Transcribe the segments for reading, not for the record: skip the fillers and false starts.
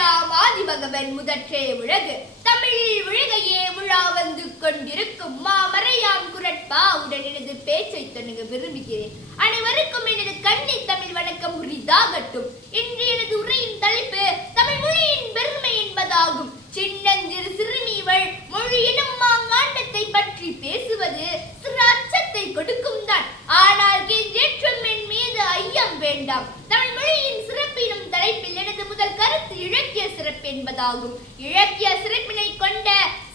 எல்லாம் ஆதிபகவன் முதற்றே உலகு தமிழில் உலகையே உலா வந்து கொண்டிருக்கும் மாமறையாம் குரட்பா உடன் எனது பேச்சை தொடங்க விரும்புகிறேன். அனைவருக்கும் எனது கண்ணி தமிழ் வணக்கம் உரிதாகட்டும். இன்று எனது உரையின் தலைப்பு தமிழ் மொழியின் பெருமை என்பதாகும். சின்னஞ்சிறு சிறுமிகள் மொழி எனும் மாங்காண்டத்தை பற்றி பேசுவது சிறு அச்சத்தை கொடுக்கும் தான். ஆனால் கேற்றும் என் மீது ஐயம் வேண்டாம். தமிழ் மொழியின் சிறப்பினும் தலைப்பில் எனது முதல் கருத்து இலக்கிய சிறப்பு என்பதாகும். இலக்கிய சிறப்பினை கொண்ட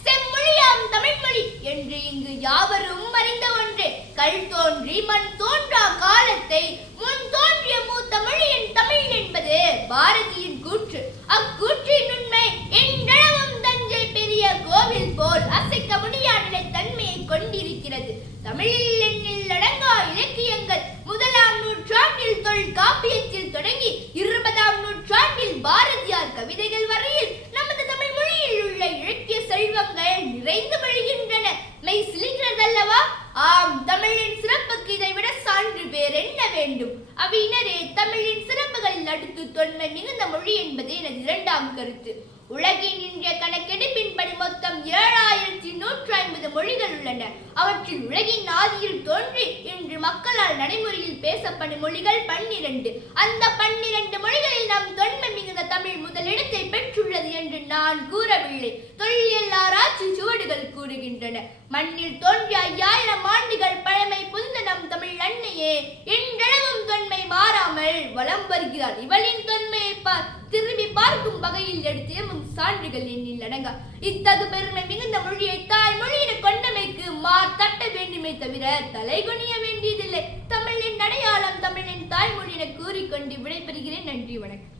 செம்மொழியாம் தமிழ் மொழி என்று இங்கு யாவரும் அறிந்த ஒன்றே. கல் தோன்றி மண் தோன்றா காலத்தை முன் தோன்றிய மூத்த மொழியின் தமிழ் என்பது பாரதியின் கூற்று. அக்கூற்றின் உண்மை என்றளவும் தஞ்சை பெரிய கோவில் போல் அசைக்க முடியாத தன்மையை கொண்டிருக்கிறது. தமிழில் எண்ணில் அடங்கா இலக்கியங்கள் 1ஆம் நூற்றாண்டில் தொல்காப்பியத்தில் தொடங்கி 20ஆம் நூற்றாண்டில் பாரதியார் கவிதைகள் வரையில் நமது தமிழ் மொழியில் உள்ள இலக்கிய செல்வங்கள் நிறைந்து வழிகின்றன. மெய் சிலிக்கிறதல்லவா? ஆம், தமிழின் சிறப்புக்கு இதை விட சான்று வேறு என்ன வேண்டும்? அவ்வினரே, தமிழின் சிறப்புகளில் அடுத்து தொன்மை மிகுந்த மொழி என்பது எனது இரண்டாம் கருத்து. உலகின் இன்றைய கணக்கெடுப்பின்படி மொத்தம் 7150 மொழிகள் உள்ளன. அவற்றில் உலகின் ஆதியில் தோன்றி இன்று மக்களால் நடைமுறையில் பேசப்படும் மொழிகள் 12. அந்த 12 மொழிகளில் நம் தொன்மை மிகுந்த தமிழ் முதலிடத்தை பெற்றுள்ளது என்று நான் கூறவில்லை. தொல்லியல் ஆராய்ச்சி சுவடுகள் கூறுகின்றன. மண்ணில் தோன்றிய 5000 ஆண்டுகள் பழமை புரிந்த நம் தமிழ் அன்னையே இன்றளவும் தொன்மை மாறாமல் வலம் வருகிறார். இவளின் தொன்மையை திரும்பி பார்க்கும் வகையில் எடுத்து சான்றுகள் எண்ணில் அடங்கா. இத்தகு பெருமை மிகுந்த மொழியை தாய் மொழியிட கொண்டமைக்கு மார் தட்ட வேண்டுமே தவிர தலை குனிய வேண்டியதில்லை. தமிழின் அடையாளம் தமிழின் தாய்மொழி என கூறிக்கொண்டு விடைபெறுகிறேன். நன்றி, வணக்கம்.